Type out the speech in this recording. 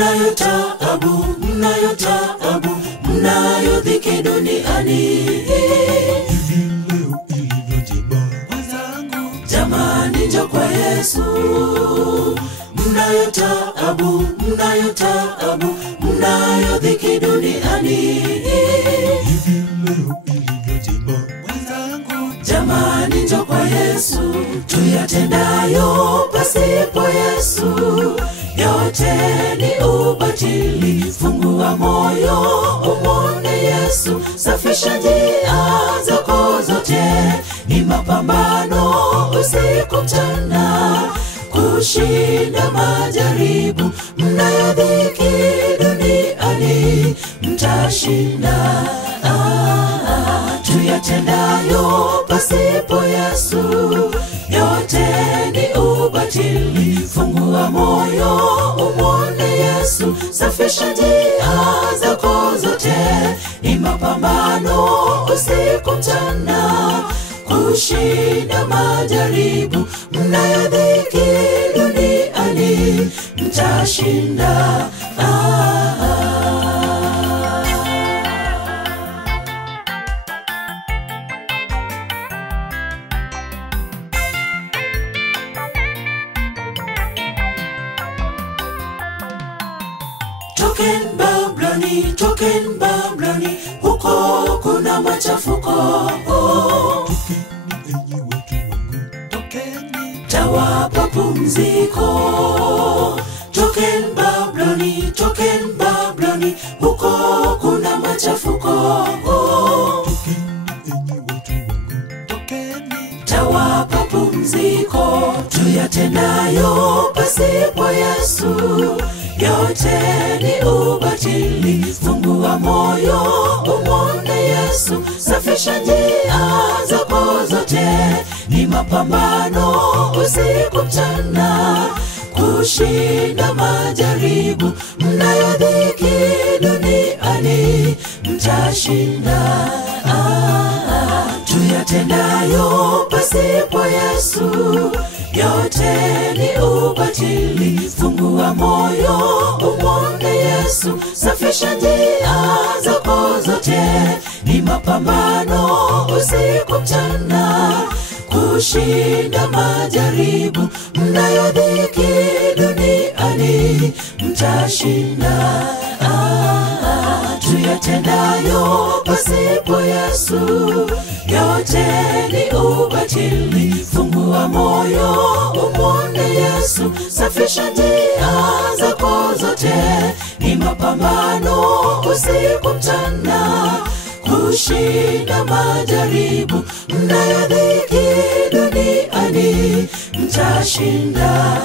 mnayo taabu, mnayo dhiki duniani. Hivi leo ilivyo njema wenzangu, jamani njoo kwa Yesu. Mnayo taabu, mnayo dhiki duniani. hivi leo ilivyo njema wenzangu, jamani njoo kwa Yesu. Tuyatendayo pasipo Yesu yote ni ubatili. Fungua moyo umwone Yesu, safisha njia zako zote. Ni mapambano usiku mchana, kushinda majaribu. Mnayo dhiki duniani, mtashinda. Tuyatendayo pasipo Yesu yote ni ubatili. Fungua moyo umwone Yesu, safisha njia zako zote. Ni mapambano usiku mchana, kushinda majaribu. Mnayo dhiki duniani, mtashinda. Tokeni Babuloni, huko kuna machafuko. tokeni enyi watu wangu, tokeni Tawapa pumziko. Tokeni Babuloni, huko kuna machafuko. tokeni enyi watu wangu, tokeni Tawapa pumziko. Tuyatendayo pasipo Yesu yote ni ubatili. Fungua moyo umwone Yesu, safisha njia zako zote. Ni mapambano usiku mchana, kushinda majaribu. Mnayo dhiki duniani, mtashinda. Tuyatendayo pasipo Yesu yote ni ubatili. Fungua moyo umwone Yesu, safisha njia zako zote. Ni mapambano usiku mchana, kushinda majaribu. Mnayo dhiki duniani, mtashinda. Tuyatendayo pasipo Yesu yote ni ubatili. Fungua moyo umwone Yesu, safisha njia zako zote. Ni mapambano usiku mchana, kushinda majaribu. Mnayo dhiki duniani, mtashinda.